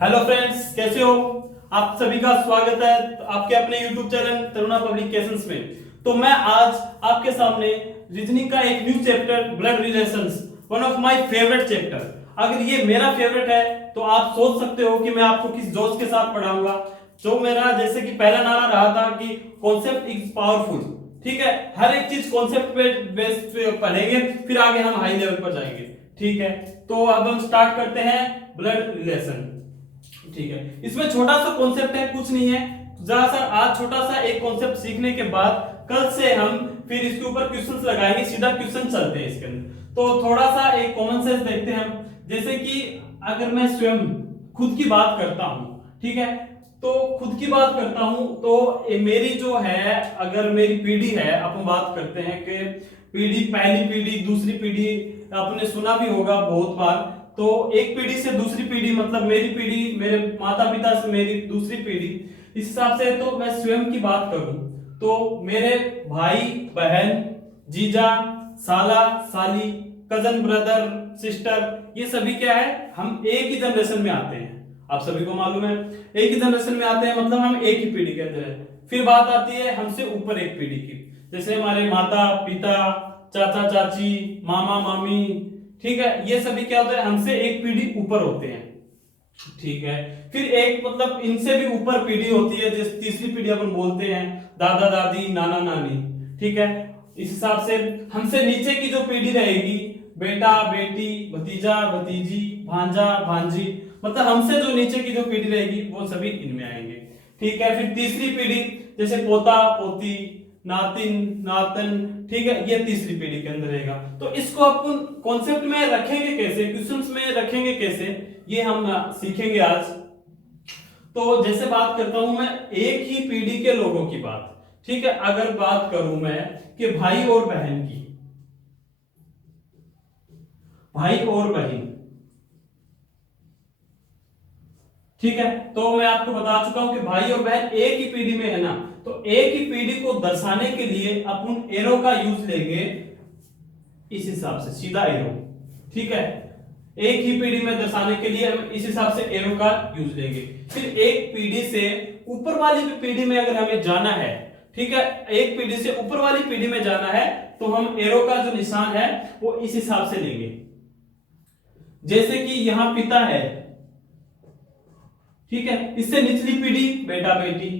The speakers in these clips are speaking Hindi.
हेलो फ्रेंड्स, कैसे हो? आप सभी का स्वागत है आपके अपने YouTube चैनल तरुणा पब्लिकेशंस में। तो मैं आज आपके सामने रीजनिंग का एक new chapter blood relations, one of my favourite chapter. अगर ये मेरा फेवरेट है तो आप सोच सकते हो कि मैं आपको किस जोश के साथ पढ़ाऊंगा। जो मेरा जैसे कि पहला नारा रहा था कि कॉन्सेप्ट इज पावरफुल। ठीक है, हर एक चीज कॉन्सेप्ट पे बेस पे पढ़ेंगे, फिर आगे हम हाई लेवल पर जाएंगे। ठीक है, तो अब हम स्टार्ट करते हैं ब्लड रिलेशन। ठीक है, इसमें छोटा सा कॉन्सेप्ट है, कुछ नहीं है। जरा सा आज छोटा सा एक कॉन्सेप्ट सीखने के बाद कल से हम फिर इसके ऊपर क्वेश्चंस लगाएंगे, सीधा क्वेश्चन चलते हैं इसके अंदर। तो थोड़ा सा एक कॉमन सेंस देखते हैं हम। जैसे कि अगर मैं स्वयं खुद की बात करता हूं, ठीक है, तो खुद की बात करता हूं तो मेरी जो है, अगर मेरी पीढ़ी है, अपन बात करते हैं कि पीढ़ी, पहली पीढ़ी, दूसरी पीढ़ी, आपने सुना भी होगा बहुत बार। तो एक पीढ़ी से दूसरी पीढ़ी मतलब मेरी पीढ़ी, मेरे माता पिता से मेरी दूसरी पीढ़ी, इस हिसाब से तो मैं स्वयं की बात करूं तो मेरे भाई बहन, जीजा, साला साली, कजन ब्रदर सिस्टर, ये सभी क्या है, हम एक ही जनरेशन में आते हैं। आप सभी को मालूम है, एक ही जनरेशन में आते हैं, मतलब हम एक ही पीढ़ी के अंदर है। फिर बात आती है हमसे ऊपर एक पीढ़ी की, जैसे हमारे माता पिता, चाचा चाची, मामा मामी। ठीक है, ये सभी क्या होता है, हमसे एक पीढ़ी ऊपर होते हैं। ठीक है, फिर एक मतलब इनसे भी ऊपर पीढ़ी होती है, जैसे तीसरी पीढ़ी अपन बोलते हैं, दादा दादी, नाना नानी। ठीक है, इस हिसाब से हमसे नीचे की जो पीढ़ी रहेगी, बेटा बेटी, भतीजा भतीजी, भांजा भांजी, मतलब हमसे जो नीचे की जो पीढ़ी रहेगी वो सभी इनमें आएंगे। ठीक है, फिर तीसरी पीढ़ी जैसे पोता पोती, नातिन नातन, ठीक है, ये तीसरी पीढ़ी के अंदर रहेगा। तो इसको अपन कॉन्सेप्ट में रखेंगे कैसे, क्वेश्चंस में रखेंगे कैसे, ये हम सीखेंगे आज। तो जैसे बात करता हूं मैं एक ही पीढ़ी के लोगों की बात। ठीक है, अगर बात करूं मैं कि भाई और बहन की, भाई और बहन, ठीक है, तो मैं आपको बता चुका हूं कि भाई और बहन एक ही पीढ़ी में है ना, तो एक ही पीढ़ी को दर्शाने के लिए अपन एरो का यूज लेंगे, इस हिसाब से सीधा एरो। ठीक है, एक ही पीढ़ी में दर्शाने के लिए हम इस हिसाब से एरो का यूज लेंगे। फिर एक पीढ़ी से ऊपर वाली पीढ़ी में अगर हमें जाना है, ठीक है, एक पीढ़ी से ऊपर वाली पीढ़ी में जाना है तो हम एरो का जो निशान है वो इस हिसाब से लेंगे। जैसे कि यहां पिता है, ठीक है, इससे निचली पीढ़ी बेटा बेटी।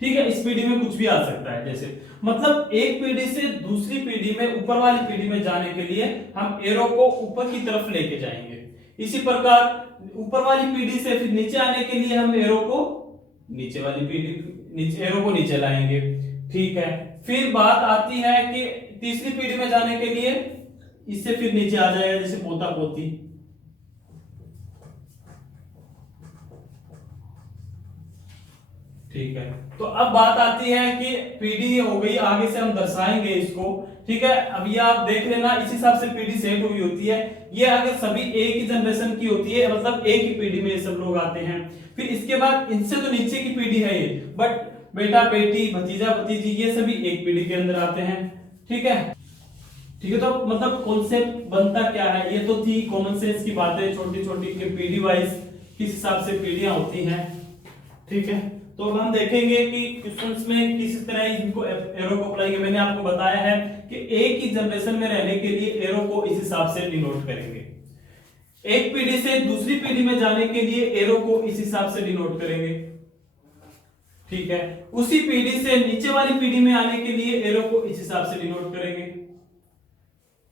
ठीक है, इस पीढ़ी में कुछ भी आ सकता है, जैसे मतलब एक पीढ़ी से दूसरी पीढ़ी में, ऊपर वाली पीढ़ी में जाने के लिए हम एरो को ऊपर की तरफ लेके जाएंगे। इसी प्रकार ऊपर वाली पीढ़ी से फिर नीचे आने के लिए हम एरो को नीचे वाली पीढ़ी, नीचे एरो को नीचे लाएंगे। ठीक है, फिर बात आती है कि तीसरी पीढ़ी में जाने के लिए इससे फिर नीचे आ जाएगा, जैसे पोता पोती। ठीक है, तो अब बात आती है कि पीढ़ी हो गई, आगे से हम दर्शाएंगे इसको। ठीक है, अब ये आप देख लेना, इस हिसाब से पीढ़ी सेट हुई होती है। ये अगर सभी एक ही जनरेशन की होती है, मतलब एक ही पीढ़ी में ये सब लोग आते हैं। फिर इसके बाद इनसे तो नीचे की पीढ़ी है ये, बट बेटा बेटी, भतीजा भतीजी, ये सभी एक पीढ़ी के अंदर आते हैं। ठीक है, ठीक है, तो मतलब कॉन्सेप्ट बनता क्या है, ये तो थी कॉमन सेंस की बातें, छोटी छोटी पीढ़ी वाइज किस हिसाब से पीढ़ियां होती हैं। ठीक है, तो अब हम देखेंगे कि क्वेश्चंस में किस तरह इनको एरो को अप्लाई करेंगे। मैंने आपको बताया है कि एक ही जनरेशन में रहने के लिए एरो को इस हिसाब से डिनोट करेंगे। एक पीढ़ी से दूसरी पीढ़ी में जाने के लिए एरो को इस हिसाब से डिनोट करेंगे। ठीक है, उसी पीढ़ी से नीचे वाली पीढ़ी में आने के लिए एरो को इस हिसाब से डिनोट करेंगे।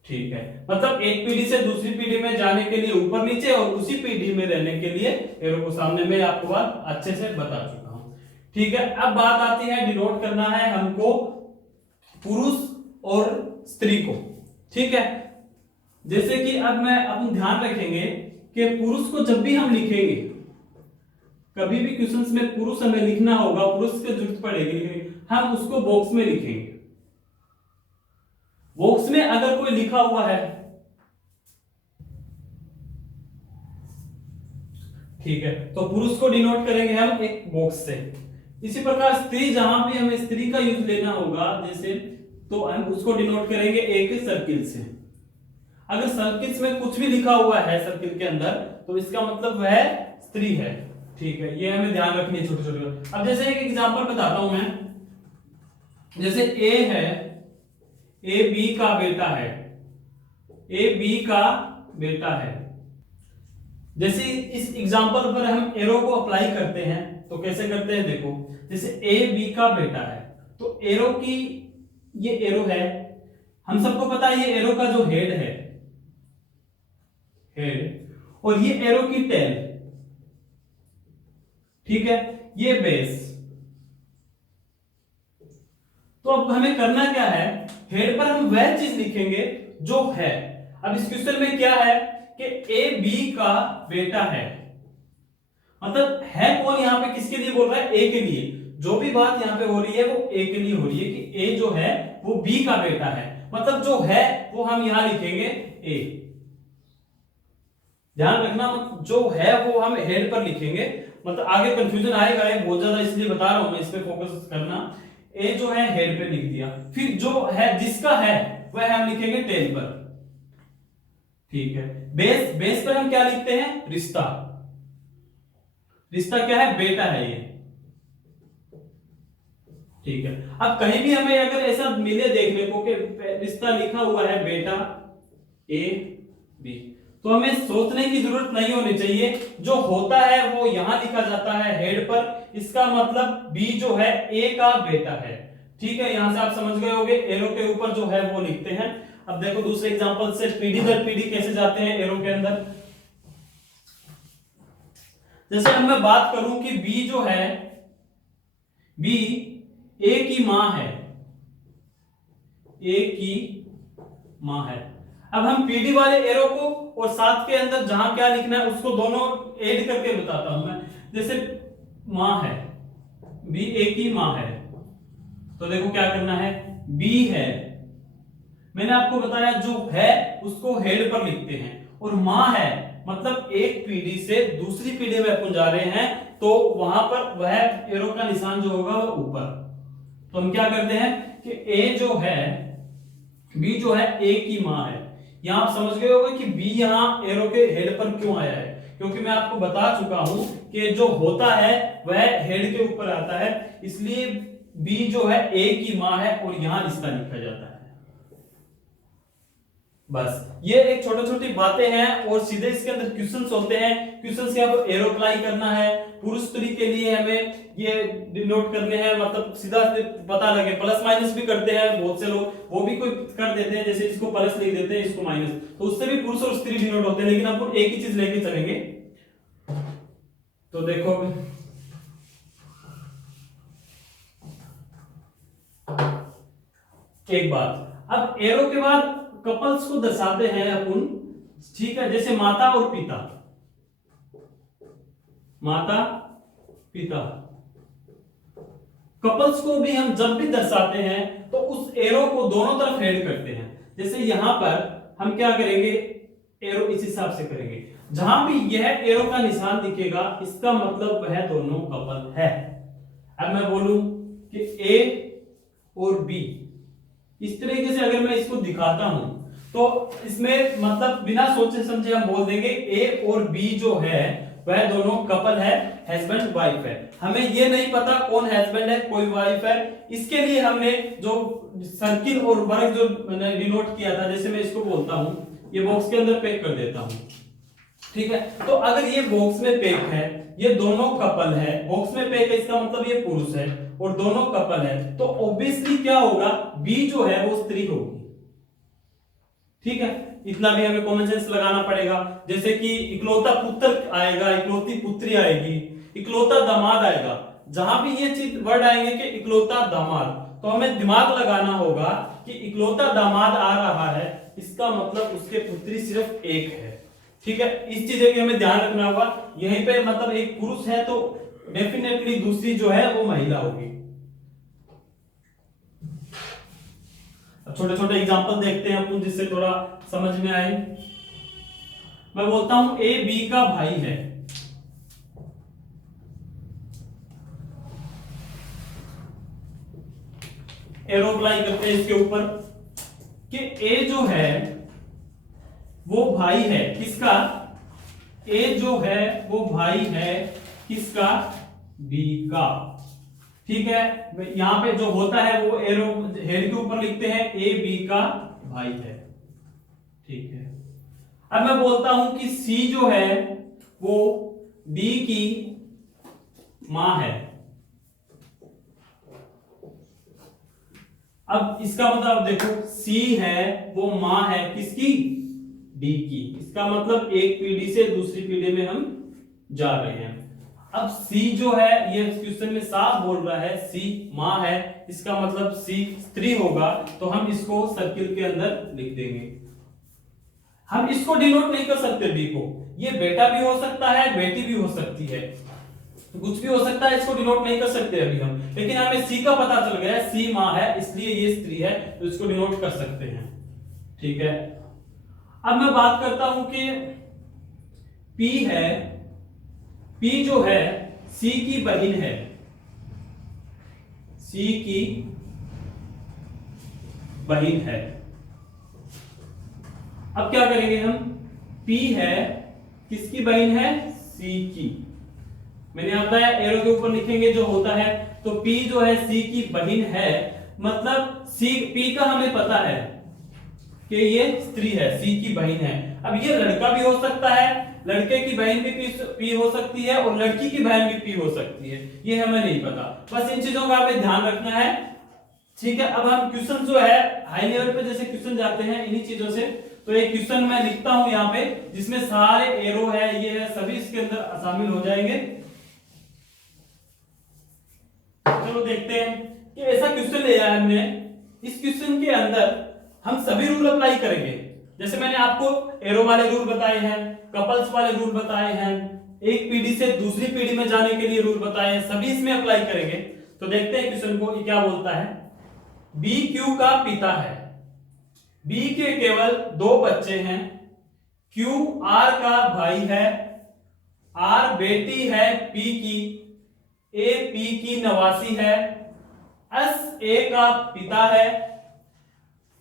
ठीक है, मतलब एक पीढ़ी से दूसरी पीढ़ी में जाने के लिए ऊपर नीचे, और उसी पीढ़ी में रहने के लिए एरो को सामने में आपको बात अच्छे से बता चुका हूं। ठीक है, अब बात आती है, डिनोट करना है हमको पुरुष और स्त्री को। ठीक है, जैसे कि अब मैं अपन ध्यान रखेंगे कि पुरुष को जब भी हम लिखेंगे, कभी भी क्वेश्चंस में पुरुष हमें लिखना होगा, पुरुष की जरूरत पड़ेगी, हम उसको बॉक्स में लिखेंगे। बॉक्स में अगर कोई लिखा हुआ है, ठीक है, तो पुरुष को डिनोट करेंगे हम एक बॉक्स से। इसी प्रकार स्त्री, जहां भी हमें स्त्री का यूज लेना होगा जैसे, तो हम उसको डिनोट करेंगे एक सर्किल से। अगर सर्किल्स में कुछ भी लिखा हुआ है सर्किल के अंदर, तो इसका मतलब वह स्त्री है। ठीक है, ये हमें ध्यान रखनी है छोटे छोटे। अब जैसे एक एग्जांपल बताता हूं मैं, जैसे ए है, ए बी का बेटा है, ए बी का बेटा है। जैसे इस एग्जांपल पर हम एरो को अप्लाई करते हैं तो कैसे करते हैं, देखो जैसे ए बी का बेटा है तो एरो की, ये एरो है, हम सबको पता है ये एरो का जो हेड है, हेड, और ये एरो की टेल, ठीक है, ये बेस। तो अब हमें करना क्या है, हेड पर हम वह चीज लिखेंगे जो है। अब इस क्वेश्चन में क्या है कि ए बी का बेटा है, मतलब है कौन यहां पे, किसके लिए बोल रहा है, ए के लिए। जो भी बात यहां पे हो रही है वो ए के लिए हो रही है कि ए जो है वो बी का बेटा है, मतलब जो है वो हम यहां लिखेंगे ए। ध्यान रखना, जो है वो हम हेड पर लिखेंगे, मतलब आगे कंफ्यूजन आएगा ये बहुत ज्यादा, इसलिए बता रहा हूं मैं, इस पे फोकस करना। ए जो है हेड पे लिख दिया, फिर जो है जिसका है वह हम लिखेंगे टेल पर। ठीक है, बेस, बेस पर हम क्या लिखते हैं, रिश्ता। रिश्ता क्या है, बेटा है ये। ठीक है, अब कहीं भी हमें अगर ऐसा मिले देखने को कि रिश्ता लिखा हुआ है बेटा ए बी, तो हमें सोचने की जरूरत नहीं होनी चाहिए, जो होता है वो यहां लिखा जाता है हेड पर, इसका मतलब बी जो है ए का बेटा है। ठीक है, यहां से आप समझ गए होंगे, एरो के ऊपर जो है वो लिखते हैं। अब देखो दूसरे एग्जांपल से पीढ़ी दर पीढ़ी कैसे जाते हैं एरो के अंदर। जैसे अब मैं बात करूं कि बी जो है, बी ए की मां है, ए की मां है। अब हम पीडी वाले एरो को और साथ के अंदर जहां क्या लिखना है उसको दोनों ऐड करके बताता हूं मैं। जैसे मां है, बी ए की मां है, तो देखो क्या करना है, बी है, मैंने आपको बताया जो है उसको हेड पर लिखते हैं, और मां है मतलब एक पीढ़ी से दूसरी पीढ़ी में अपन जा रहे हैं, तो वहां पर वह एरो का निशान जो होगा वह ऊपर। तो हम क्या करते हैं कि ए जो है, बी जो है ए की मां है। यहां आप समझ गए होंगे कि बी यहां एरो के हेड पर क्यों आया है, क्योंकि मैं आपको बता चुका हूं कि जो होता है वह हेड के ऊपर आता है, इसलिए बी जो है ए की मां है और यहां रिश्ता लिखा जाता है। बस ये एक छोटी छोटी बातें हैं, और सीधे इसके अंदर क्वेश्चंस होते हैं। क्वेश्चंस के आपको एरो अप्लाई करना है, पुरुष स्त्री के लिए हमें ये डिनोट करने हैं, मतलब सीधा पता लगे। प्लस माइनस भी करते हैं बहुत से लोग, वो भी कोई कर देते हैं, जैसे इसको प्लस लिख देते हैं इसको माइनस, तो उससे भी पुरुष और स्त्री डिनोट होते हैं, लेकिन आपको एक ही चीज लेके चलेंगे। तो देखो एक बात, अब एरो के बाद कपल्स को दर्शाते हैं अपन, ठीक है, जैसे माता और पिता, माता पिता। कपल्स को भी हम जब भी दर्शाते हैं तो उस एरो को दोनों तरफ हेड करते हैं। जैसे यहां पर हम क्या करेंगे, एरो इस हिसाब से करेंगे, जहां भी यह एरो का निशान दिखेगा इसका मतलब वह दोनों कपल है। अब मैं बोलूं कि ए और बी, इस तरीके से अगर मैं इसको दिखाता हूं तो इसमें मतलब बिना सोचे समझे हम बोल देंगे ए और बी जो है वह दोनों कपल है, हस्बैंड वाइफ है। हमें ये नहीं पता कौन हस्बैंड है कोई वाइफ है, इसके लिए हमने जो सर्किल और वर्ग जो डिनोट किया था, जैसे मैं इसको बोलता हूं, ये बॉक्स के अंदर पैक कर देता हूं, ठीक है। तो अगर ये बॉक्स में पैक है, ये दोनों कपल है, बॉक्स में पैक है इसका मतलब ये पुरुष है और दोनों कपल है, तो ऑब्वियसली क्या होगा, बी जो है वो स्त्री होगी। ठीक है, इतना भी हमें कॉमन सेंस लगाना पड़ेगा। जैसे कि इकलौता पुत्र आएगा, इकलौती पुत्री आएगी, इकलौता दामाद आएगा, जहां भी ये चीज वर्ड आएंगे कि इकलौता दामाद, तो हमें दिमाग लगाना होगा कि इकलौता दामाद आ रहा है, इसका मतलब उसके पुत्री सिर्फ एक है। ठीक है, इस चीज की हमें ध्यान रखना होगा। यहीं पे मतलब एक पुरुष है तो डेफिनेटली दूसरी जो है वो महिला होगी। अब छोटे छोटे एग्जांपल देखते हैं अपन, जिससे थोड़ा समझ में आए। मैं बोलता हूं ए बी का भाई है, एरो अप्लाई करते हैं इसके ऊपर कि ए जो है वो भाई है किसका, ए जो है वो भाई है किसका, बी का। ठीक है, यहां पे जो होता है वो एरो हेड के ऊपर लिखते हैं ए बी का भाई है। ठीक है, अब मैं बोलता हूं कि सी जो है वो बी की मां है। अब इसका मतलब देखो, सी है वो मां है किसकी, डी की। इसका मतलब एक पीढ़ी से दूसरी पीढ़ी में हम जा रहे हैं। अब सी जो है, ये क्वेश्चन में साफ बोल रहा है सी मां है, इसका मतलब सी स्त्री होगा, तो हम इसको सर्किल के अंदर लिख देंगे। हम इसको डिनोट नहीं कर सकते बी को, ये बेटा भी हो सकता है, बेटी भी हो सकती है, कुछ भी हो सकता है, इसको डिनोट नहीं कर सकते अभी हम। लेकिन हमें सी का पता चल गया, सी मां है इसलिए ये स्त्री है, तो इसको डिनोट कर सकते हैं। ठीक है, अब मैं बात करता हूं कि P है, P जो है C की बहन है, C की बहन है। अब क्या करेंगे हम, P है किसकी बहन है, C की। मैंने यहाँ बताया एरो के ऊपर लिखेंगे जो होता है, तो P जो है C की बहन है, मतलब C P का हमें पता है कि ये स्त्री है, सी की बहन है। अब ये लड़का भी हो सकता है, लड़के की बहन भी पी हो सकती है, और लड़की की बहन भी पी हो सकती है, ये हमें नहीं पता। बस इन चीजों का हमें ध्यान रखना है। ठीक है, अब हम क्वेश्चन जो है हाई लेवल पे जैसे क्वेश्चन जाते हैं इन्हीं चीजों से, तो एक क्वेश्चन मैं लिखता हूं यहाँ पे जिसमें सारे एरो है, ये है, सभी इसके अंदर शामिल हो जाएंगे। चलो देखते हैं कि ऐसा क्वेश्चन ले आया हमने, इस क्वेश्चन के अंदर हम सभी रूल अप्लाई करेंगे। जैसे मैंने आपको एरो वाले रूल बताए हैं, कपल्स वाले रूल बताए हैं, एक पीढ़ी से दूसरी पीढ़ी में जाने के लिए रूल बताए हैं, सभी इसमें अप्लाई करेंगे। तो देखते हैं क्वेश्चन को, ये क्या बोलता है। बी क्यू का पिता है, बी के केवल 2 बच्चे हैं, क्यू आर का भाई है, आर बेटी है पी की, ए पी की नवासी है, एस ए का पिता है,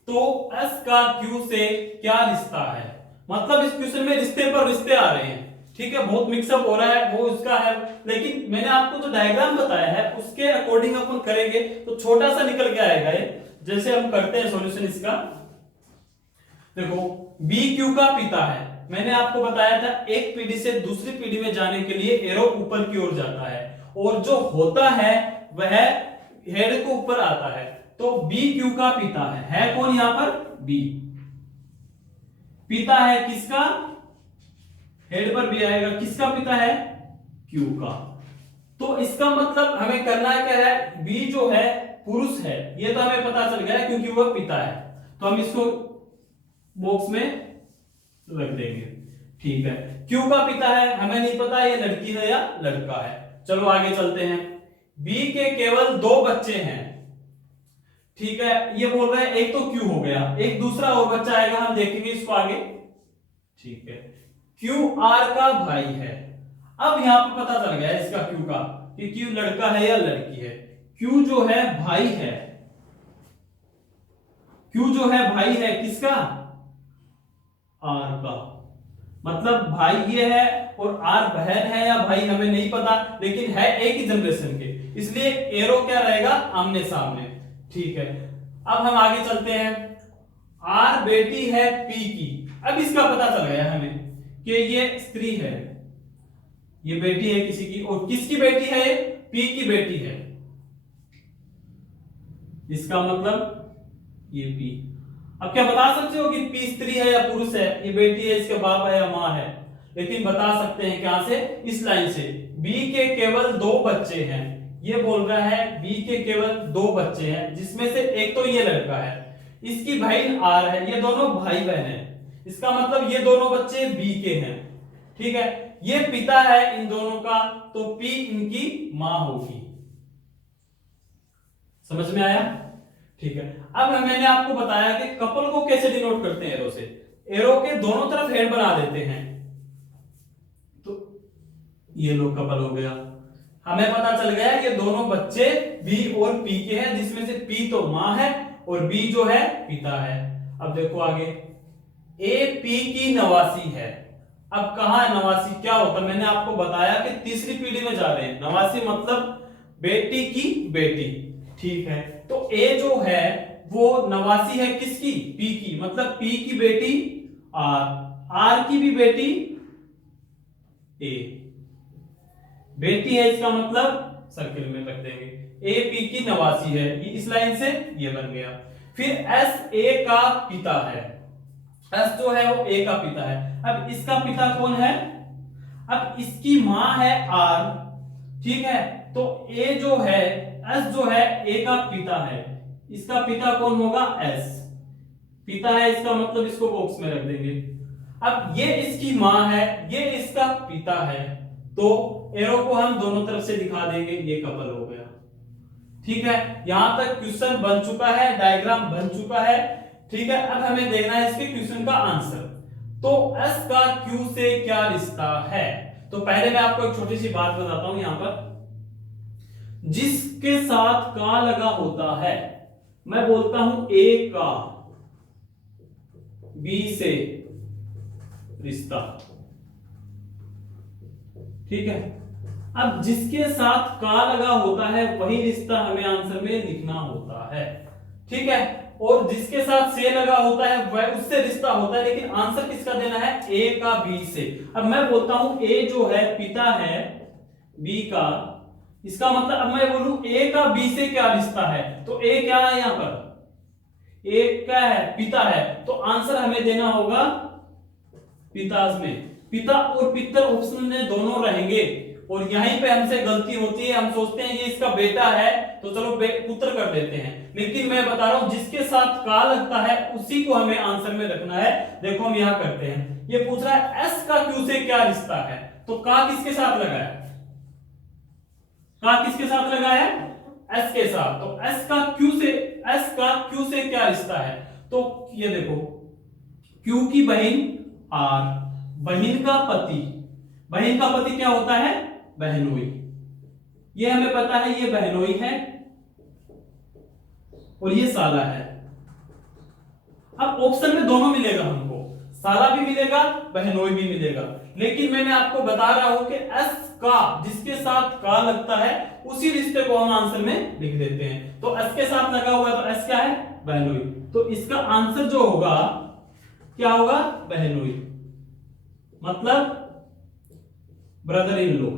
तो S का Q से क्या रिश्ता है। मतलब इस क्वेश्चन में रिश्ते पर रिश्ते आ रहे हैं। ठीक है, बहुत मिक्सअप हो रहा है, वो इसका है, लेकिन मैंने आपको जो डायग्राम बताया है उसके अकॉर्डिंग अपन करेंगे तो छोटा सा निकल के आएगा ये। जैसे हम करते हैं सॉल्यूशन इसका, देखो B Q का पिता है, मैंने आपको बताया था एक पीढ़ी से दूसरी पीढ़ी में जाने के लिए एरो ऊपर की ओर जाता है, और जो होता है वह हेड को ऊपर आता है। तो बी क्यू का पिता है कौन यहां पर, बी। पिता है किसका, हेड पर भी आएगा, किसका पिता है, क्यू का। तो इसका मतलब हमें करना क्या है, बी जो है पुरुष है, ये तो हमें पता चल गया क्योंकि वह पिता है, तो हम इसको बॉक्स में रख देंगे। ठीक है, क्यू का पिता है, हमें नहीं पता ये लड़की है या लड़का है। चलो आगे चलते हैं। बी के केवल 2 बच्चे हैं। ठीक है, ये बोल रहे हैं एक तो क्यू हो गया, एक दूसरा और बच्चा आएगा, हम देखेंगे इसको आगे। ठीक है, क्यू आर का भाई है। अब यहां पे पता चल गया इसका क्यू का कि क्यू लड़का है या लड़की है। क्यू जो है भाई है, क्यू जो है भाई है किसका, आर का। मतलब भाई ये है और आर बहन है या भाई हमें नहीं पता, लेकिन है एक ही जनरेशन के, इसलिए एरो क्या रहेगा, आमने सामने। ठीक है, अब हम आगे चलते हैं। आर बेटी है पी की। अब इसका पता चल गया हमें कि ये स्त्री है, ये बेटी है किसी की, और किसकी बेटी है, ये पी की बेटी है। इसका मतलब ये पी। अब क्या बता सकते हो कि पी स्त्री है या पुरुष है, ये बेटी है, इसके बाप है या मां है, लेकिन बता सकते हैं क्या से, इस लाइन से। बी के केवल 2 बच्चे हैं, ये बोल रहा है बी के केवल 2 बच्चे हैं, जिसमें से एक तो ये लड़का है, इसकी बहन आर है, ये दोनों भाई बहन हैं, इसका मतलब ये दोनों बच्चे बी के हैं। ठीक है, ये पिता है इन दोनों का, तो पी इनकी मां होगी। समझ में आया। ठीक है, अब मैंने आपको बताया कि कपल को कैसे डिनोट करते हैं एरो से। एरो के दोनों तरफ हेड बना देते हैं, तो ये लो कपल हो गया। हमें पता चल गया ये दोनों बच्चे बी और पी के हैं, जिसमें से पी तो मां है और बी जो है पिता है। अब देखो आगे, ए पी की नवासी है, अब कहाँ है नवासी, क्या होता है? मैंने आपको बताया कि तीसरी पीढ़ी में जा रहे हैं। नवासी मतलब बेटी की बेटी, ठीक है। तो ए जो है वो नवासी है किसकी? पी की, मतलब पी की बेटी आर की भी बेटी ए, बेटी है इसका मतलब सर्किल में रख देंगे, ए पी की नवासी है, ये इस लाइन से ये बन गया। फिर एस ए का पिता है, एस जो है वो ए का पिता है। अब इसका पिता कौन है? अब इसकी मां है आर, ठीक है। तो ए जो है, एस जो है ए का पिता है, इसका पिता कौन होगा? एस पिता है इसका मतलब इसको बॉक्स में रख देंगे। अब ये इसकी मां है, ये इसका पिता है, तो एरो को हम दोनों तरफ से दिखा देंगे, ये कपल हो गया, ठीक है। यहां तक क्वेश्चन बन चुका है, डायग्राम बन चुका है, ठीक है। अब हमें देखना है इसके क्वेश्चन का आंसर। तो एस का क्यू से क्या रिश्ता है? तो पहले मैं आपको एक छोटी सी बात बताता हूं, यहां पर जिसके साथ का लगा होता है, मैं बोलता हूं ए का बी से रिश्ता, ठीक है। अब जिसके साथ का लगा होता है वही रिश्ता हमें आंसर में लिखना होता है, ठीक है। और जिसके साथ से लगा होता है वह उससे रिश्ता होता है, लेकिन आंसर किसका देना है? ए का बी से। अब मैं बोलता हूं ए जो है पिता है बी का, इसका मतलब अब मैं बोलूं ए का बी से क्या रिश्ता है, तो ए क्या है यहां पर? ए क्या है? पिता है, तो आंसर हमें देना होगा पिताज में। पिता और पितर ऑप्शन में दोनों रहेंगे, और यहीं पे हमसे गलती होती है, हम सोचते हैं ये इसका बेटा है तो चलो पुत्र कर देते हैं, लेकिन मैं बता रहा हूं जिसके साथ का लगता है उसी को हमें आंसर में रखना है। देखो हम यहां करते हैं, ये पूछ रहा है एस का क्यू से क्या रिश्ता है, तो का किसके साथ लगा है? का किसके साथ लगा है? एस के साथ। तो एस का क्यू से क्या रिश्ता है? तो ये देखो, क्यू की बहन आर, बहन का पति क्या होता है? बहनोई, ये हमें पता है, ये बहनोई है और ये साला है। अब ऑप्शन में दोनों मिलेगा हमको, साला भी मिलेगा, बहनोई भी मिलेगा, लेकिन मैंने आपको बता रहा हूं कि एस का जिसके साथ का लगता है उसी रिश्ते को हम आंसर में लिख देते हैं। तो एस के साथ लगा हुआ है तो एस क्या है? बहनोई। तो इसका आंसर जो होगा क्या होगा? बहनोई, मतलब ब्रदर इन लॉ,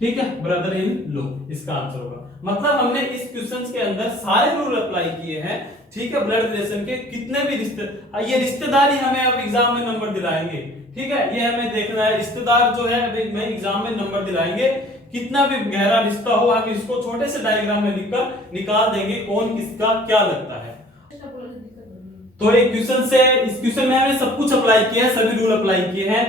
ठीक है, ब्रदर इन लॉ इसका आंसर होगा। मतलब हमने इस क्वेश्चंस के अंदर सारे रूल अप्लाई किए हैं, ठीक है। ब्लड रिलेशन के कितने भी रिश्ते, ये रिश्तेदारी हमें अब एग्जाम में नंबर दिलाएंगे, ठीक है, ये हमें देखना है। रिश्तेदार जो है अभी मैं एग्जाम में नंबर दिलाएंगे, कितना भी गहरा रिश्ता हो हम इसको छोटे से डायग्राम में लिखकर निकाल देंगे कौन किसका क्या लगता है। तो एक क्वेश्चन से इस क्वेश्चन में हमने सब कुछ अप्लाई किया है, सभी रूल अप्लाई किए हैं।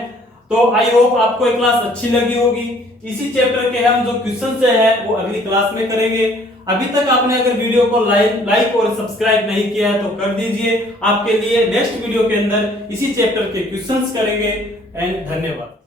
तो आई होप आपको ये क्लास अच्छी लगी होगी। इसी चैप्टर के हम जो क्वेश्चन से है वो अगली क्लास में करेंगे। अभी तक आपने अगर वीडियो को लाइक और सब्सक्राइब नहीं किया है तो कर दीजिए, आपके लिए नेक्स्ट वीडियो के अंदर इसी चैप्टर के क्वेश्चंस करेंगे। एंड धन्यवाद।